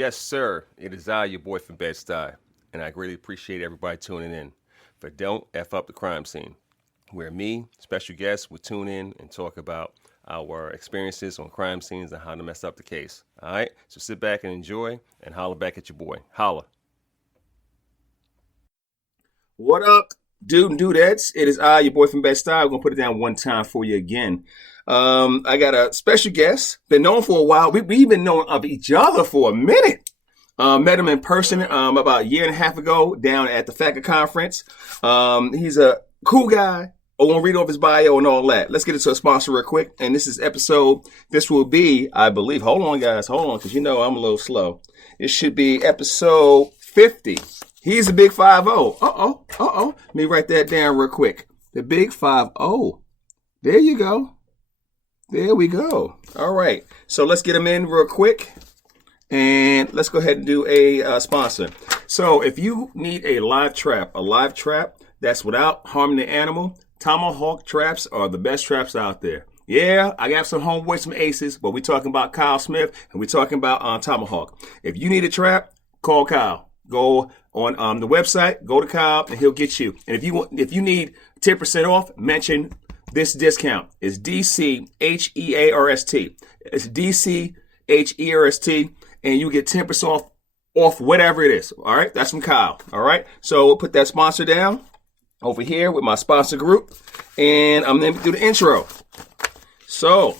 Yes, sir. It is I, your boy from Bed-Stuy, and I greatly appreciate everybody tuning in for Don't F Up the Crime Scene, where me, special guests, will tune in and talk about our experiences on crime scenes and how to mess up the case. All right? So sit back and enjoy and holler back at your boy. Holla. What up, dude and dudettes? It is I, your boy from Bed-Stuy. We're going to put it down one time for you again. I got a special guest. Been known for a while. We've been known of each other for a minute. Met him in person about a year and a half ago down at the FACA conference. He's a cool guy. I won't read off his bio and all that. Let's get into a sponsor real quick. And this will be, I believe, hold on, guys. Hold on, because you know I'm a little slow. It should be episode 50. He's the Big 5-0. Let me write that down real quick. The Big 5-0. There you go. There we go. All right. So let's get him in real quick. And let's go ahead and do a sponsor. So if you need a live trap that's without harming the animal, Tomahawk traps are the best traps out there. Yeah, I got some homeboys, some aces, but we're talking about Kyle Smith and we're talking about Tomahawk. If you need a trap, call Kyle. Go on the website, go to Kyle, and he'll get you. And if you need 10% off, mention this discount. It's DCHEARST. It's DCHEARST, and you get 10% off whatever it is. All right, that's from Kyle. All right, so we'll put that sponsor down over here with my sponsor group, and I'm going to do the intro. So,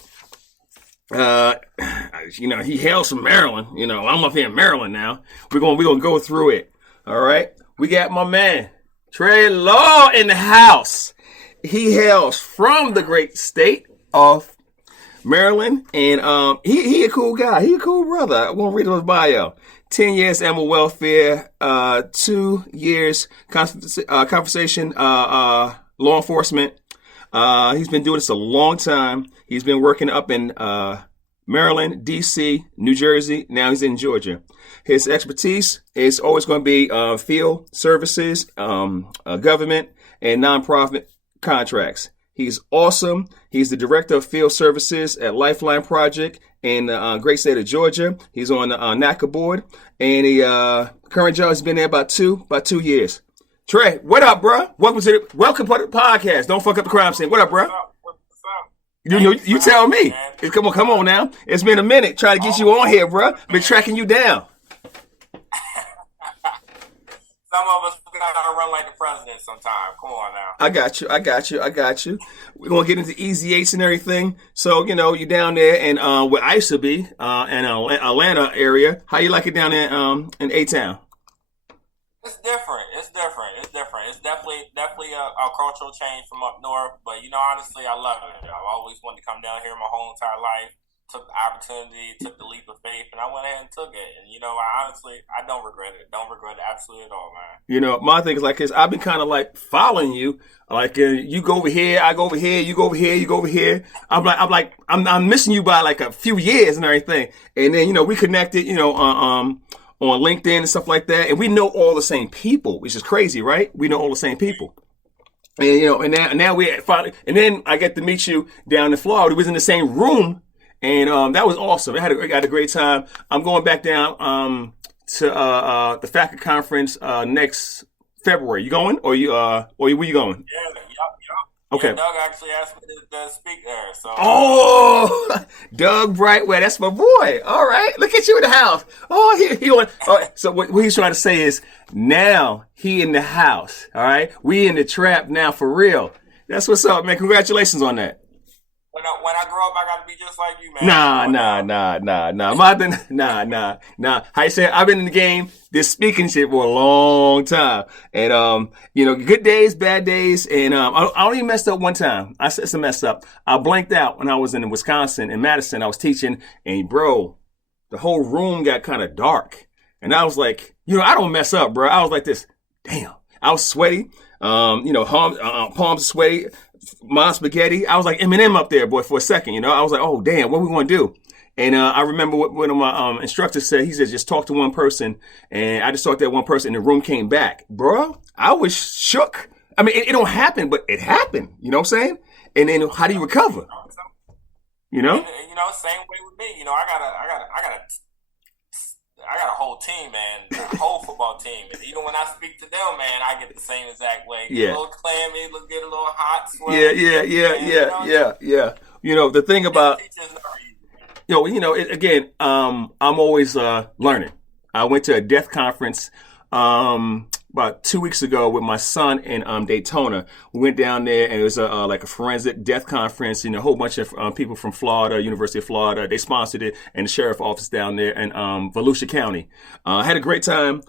he hails from Maryland. I'm up here in Maryland now. We're gonna go through it. All right. We got my man Tre Law in the house. He hails from the great state of Maryland, and he a cool guy. He a cool brother. I won't read his bio. 10 years animal welfare, 2 years conversation law enforcement. He's been doing this a long time. He's been working up in Maryland, D.C., New Jersey. Now he's in Georgia. His expertise is always going to be field services, government, and nonprofit contracts. He's awesome. He's the director of field services at Lifeline Project in the great state of Georgia. He's on the NACA board, and he current job has been there about two years. Tre, what up, bro? Welcome to the podcast. Don't fuck up the crime scene. What up, bro? You tell me. Come on now. It's been a minute trying to get you on here, bro. Been tracking you down. Some of us gotta run like the president sometime. Come on now. I got you. We're gonna get into Easy 8s and everything. So, you're down there and where I used to be, in Atlanta area. How you like it down there in A-Town? It's different. It's definitely a cultural change from up north. But honestly, I love it. I've always wanted to come down here my whole entire life. Took the opportunity, took the leap of faith, and I went ahead and took it. And I don't regret it. Don't regret it absolutely at all, man. My thing is like this. I've been kind of like following you. Like you go over here, I go over here, you go over here, you go over here. I'm missing you by like a few years and everything. And then we connected, on LinkedIn and stuff like that. And we know all the same people, which is crazy, right? We know all the same people. And, and now we finally, and then I get to meet you down in Florida. We was in the same room, and that was awesome. I had a great time. I'm going back down to the FACA conference next February. You going, or where you going? Yeah. Okay. Yeah, Doug actually asked me to speak there. So. Oh, Doug Brightway, that's my boy. All right, look at you in the house. Oh, he went. All right. So what he's trying to say is now he in the house. All right, we in the trap now for real. That's what's up, man. Congratulations on that. When I grow up, I gotta be just like you, man. Nah. How you say? I've been in the game, this speaking shit for a long time, and good days, bad days, and I only messed up one time. I said some messed up. I blanked out when I was in Wisconsin, in Madison. I was teaching, and bro, the whole room got kind of dark, and I was like, I don't mess up, bro. I was like this. Damn, I was sweaty. Palms sweaty. Mom spaghetti. I was like Eminem up there, boy, for a second. I was like, oh, damn, what are we going to do? And I remember what one of my instructors said. He said, just talk to one person. And I just talked to that one person, and the room came back. Bro, I was shook. I mean, it don't happen, but it happened. You know what I'm saying? And then how do you recover? Same way with me. I gotta I got a whole team, man, a whole football team, and even when I speak to them, man, I get the same exact way. Get a little clammy, get a little hot, sweaty. Yeah. You know, the thing about again, I'm always learning. I went to a death conference about 2 weeks ago with my son in Daytona. We went down there, and it was like a forensic death conference. You know, a whole bunch of people from Florida, University of Florida. They sponsored it, and the sheriff office down there in Volusia County. I had a great time.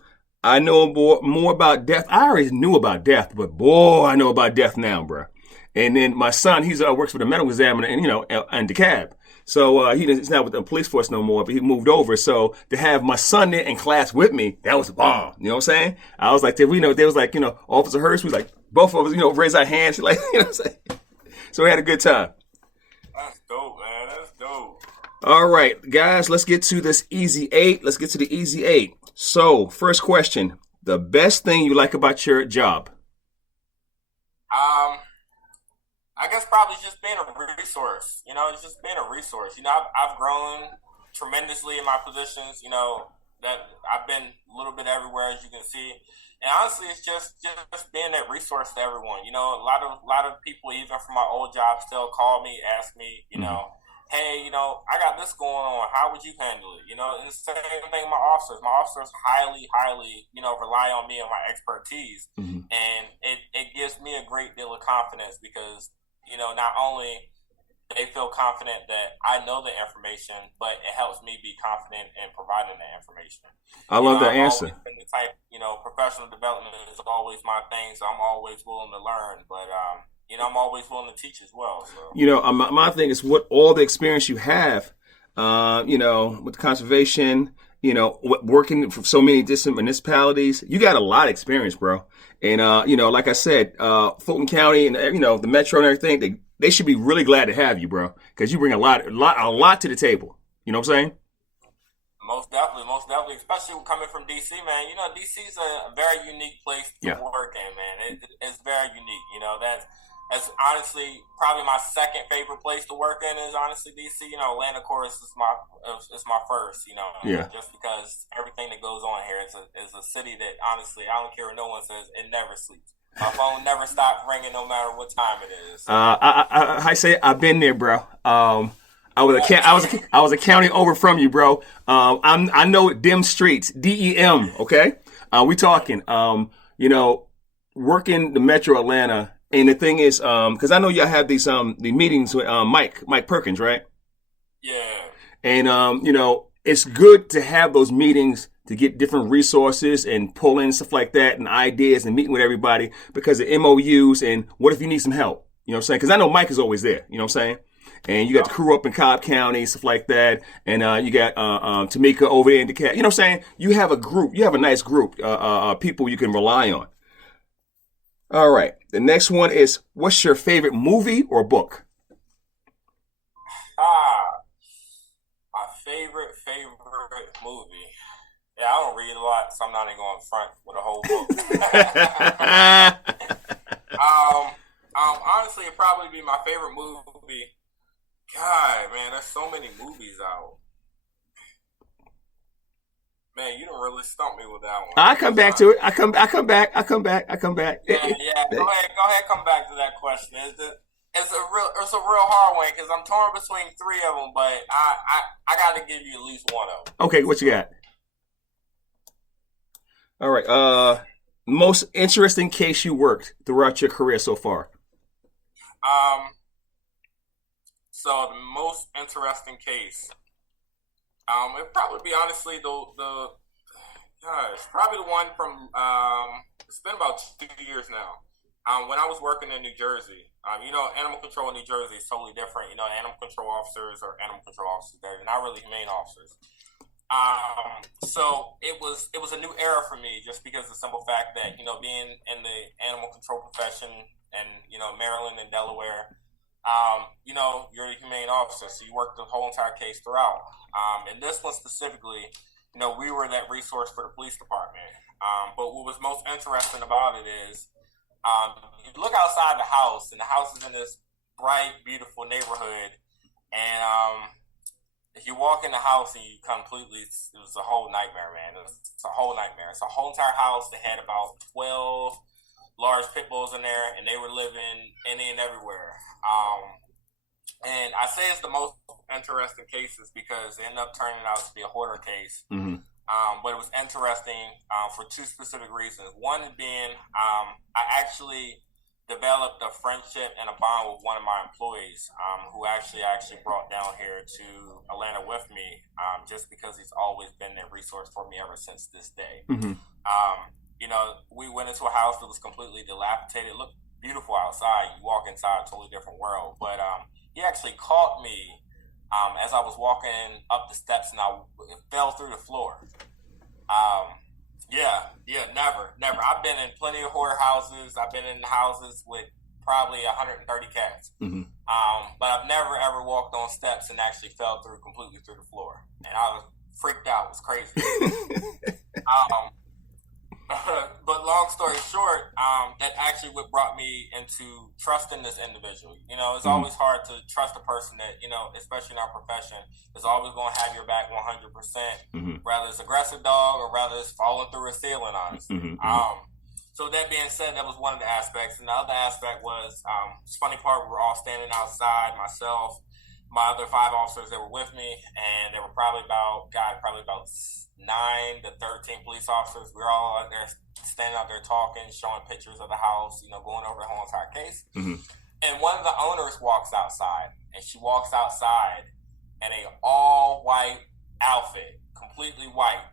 I know more about death. I already knew about death, but boy, I know about death now, bro. And then my son, he's works for the medical examiner, and in DeKalb. So he's not with the police force no more, but he moved over. So to have my son there in class with me, that was a bomb. You know what I'm saying? I was like, there was like, Officer Hurst, we was like, both of us, raised our hands, like, you know what I'm saying? So we had a good time. That's dope, man. That's dope. All right, guys, let's get to this easy 8. Let's get to the easy 8. So first question, the best thing you like about your job? I guess probably just being a resource. It's just being a resource. I've grown tremendously in my positions. That I've been a little bit everywhere, as you can see. And honestly, it's just being that resource to everyone. A lot of people, even from my old job, still call me, ask me, hey, I got this going on. How would you handle it? And the same thing with my officers. My officers highly, rely on me and my expertise. Mm-hmm. And it gives me a great deal of confidence because, not only they feel confident that I know the information, but it helps me be confident in providing the information. I love that answer. Been the type, professional development is always my thing, so I'm always willing to learn. But I'm always willing to teach as well. So. My thing is what all the experience you have, with conservation, working for so many different municipalities, you got a lot of experience, bro. And, like I said, Fulton County and, the Metro and everything, they should be really glad to have you, bro, because you bring a lot to the table. You know what I'm saying? Most definitely, especially coming from DC, man. DC is a very unique place to work in, man. It's very unique. That's honestly probably my second favorite place to work in is honestly DC. Atlanta, of course, is my first. Just because everything that goes on here is a city that honestly I don't care what no one says, it never sleeps. My phone never stops ringing no matter what time it is. I say I've been there, bro. I was a county over from you, bro. I know them streets, DEM. Okay, we talking. Working the Metro Atlanta, and the thing is, because I know y'all have these the meetings with Mike Perkins, right? Yeah. And it's good to have those meetings to get different resources and pull in stuff like that and ideas and meeting with everybody because of MOUs and what if you need some help? You know what I'm saying? Because I know Mike is always there. You know what I'm saying? And you got the crew up in Cobb County, stuff like that. And you got Tamika over there in DeKalb. You know what I'm saying? You have a group. You have a nice group, people you can rely on. All right. The next one is, what's your favorite movie or book? My favorite movie. Yeah, I don't read a lot, so I'm not even going front with a whole book. Honestly, it'd probably be my favorite movie. God, man, there's so many movies out. Man, you don't really stump me with that one. I come back to it. I come back. Yeah. Go ahead, come back to that question. It's a real hard one because I'm torn between 3 of them, but I got to give you at least one of them. Okay, what you got? All right. Most interesting case you worked throughout your career so far? So the most interesting case, it'd probably be honestly it's probably the one from it's been about 2 years now. When I was working in New Jersey, animal control in New Jersey is totally different. Animal control officers are animal control officers. They're not really humane officers. So it was a new era for me just because of the simple fact that, being in the animal control profession and, Maryland and Delaware, you're a humane officer. So you work the whole entire case throughout. And this one specifically, we were that resource for the police department. But what was most interesting about it is, you look outside the house and the house is in this bright, beautiful neighborhood. And, If you walk in the house and you it was a whole nightmare, man. It's a whole nightmare. It's a whole entire house. They had about 12 large pit bulls in there, and they were living any and everywhere. And I say it's the most interesting cases because it ended up turning out to be a hoarder case. Mm-hmm. But it was interesting for two specific reasons. One being I actually developed a friendship and a bond with one of my employees who actually brought down here to Atlanta with me just because he's always been a resource for me ever since this day. Mm-hmm. You know, we went into a house that was completely dilapidated. It looked beautiful outside. You walk inside, a totally different world. But he actually caught me as I was walking up the steps and I fell through the floor. Never. I've been in plenty of hoarder houses. I've been in houses with probably 130 cats. Mm-hmm. But I've never ever walked on steps and actually fell completely through the floor. And I was freaked out. It was crazy. But long story short, that actually what brought me into trusting this individual. You know, it's always hard to trust a person that, you know, especially in our profession, is always going to have your back 100%, whether it's aggressive dog or whether it's falling through a ceiling, honestly. So that being said, that was one of the aspects. And the other aspect was, it's funny part, we were all standing outside, myself, my other 5 officers that were with me, and there were probably about 9 to 13 police officers. We were all out there standing out there talking, showing pictures of the house, you know, going over the whole entire case. And one of the owners walks outside, and she walks outside in a all-white outfit, completely white.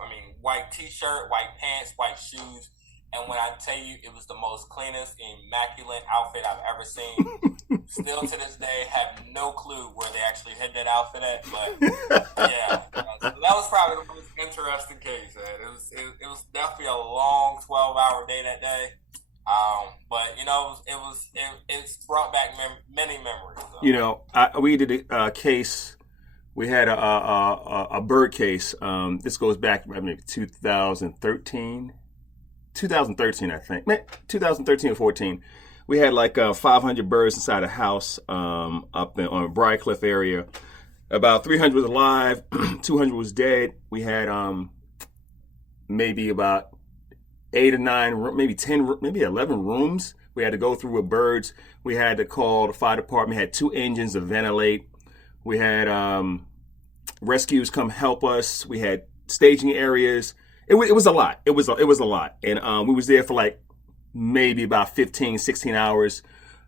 I mean, white T-shirt, white pants, white shoes. And when I tell you, it was the most cleanest, immaculate outfit I've ever seen. Still to this day, have no clue where they actually hid that outfit at. But yeah, so that was probably the most interesting case. Man. It was definitely a long 12-hour day that day. But you know, it's brought back many memories. So. You know, we did a case. We had a bird case. This goes back maybe 2013. 2013, I think. 2013 or 14. We had like 500 birds inside a house up on Briarcliff area. About 300 was alive, 200 was dead. We had maybe about 8 or 9, maybe 10, maybe 11 rooms we had to go through with birds. We had to call the fire department, had 2 engines to ventilate. We had rescues come help us. We had staging areas. It was a lot. It was a lot. And we was there for like maybe about 15, 16 hours.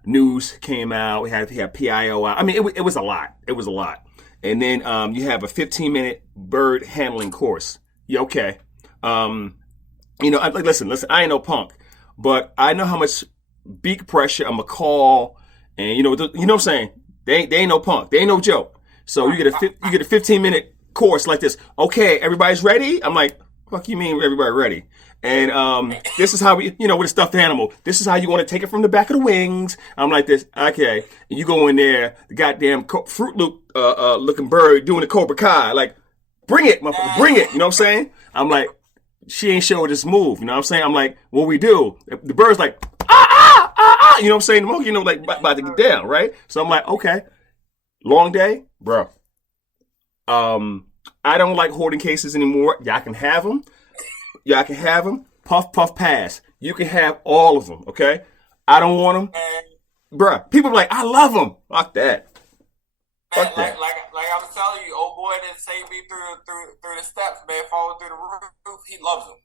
News came out. We had PIO out. I mean, it was a lot. It was a lot. And then you have a 15-minute bird handling course. Yeah, okay. You know, listen, I ain't no punk, but I know how much beak pressure I'm going to call. And, you know what I'm saying? They ain't no punk. They ain't no joke. So you get a 15-minute course like this. Okay, everybody's ready? I'm like, fuck you mean everybody ready? And this is how we, you know, with a stuffed animal, this is how you want to take it from the back of the wings. I'm like this, okay. And you go in there, the goddamn Fruit Loop looking bird doing the Cobra Kai, like, bring it, motherfucker, bring it. You know what I'm saying? I'm like, she ain't showing this move. You know what I'm saying? I'm like, what we do? The bird's like, you know what I'm saying? The monkey, you know, like about to get down, right? So I'm like, okay, long day, bro. I don't like hoarding cases anymore. Y'all can have them. Puff, puff, pass. You can have all of them, okay? I don't want them. Bruh, people are like, I love them. Fuck that. Fuck that. Like I was telling you, old boy that saved me through the steps, man, falling through the roof, he loves them.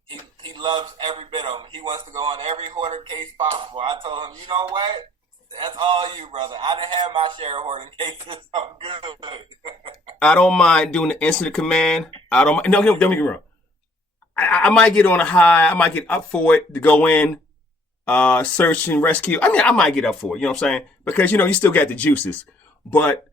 He loves every bit of them. He wants to go on every hoarder case possible. I told him, you know what? That's all you, brother. I done had my share of hoarding cases. I'm good. I don't mind doing the incident command. No, don't get me wrong. I might get on a high. I might get up for it to go in, search and rescue. I mean, I might get up for it. You know what I'm saying? Because, you know, you still got the juices. But,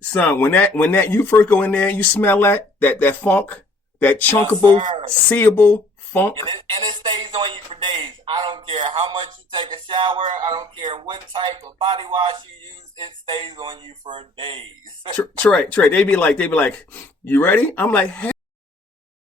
son, when that you first go in there, you smell that funk, that chunkable, seeable funk. And it stays on you for days. I don't care how much you take a shower. I don't care what type of body wash you use. It stays on you for days. Trey, they be like, you ready? I'm like, hey.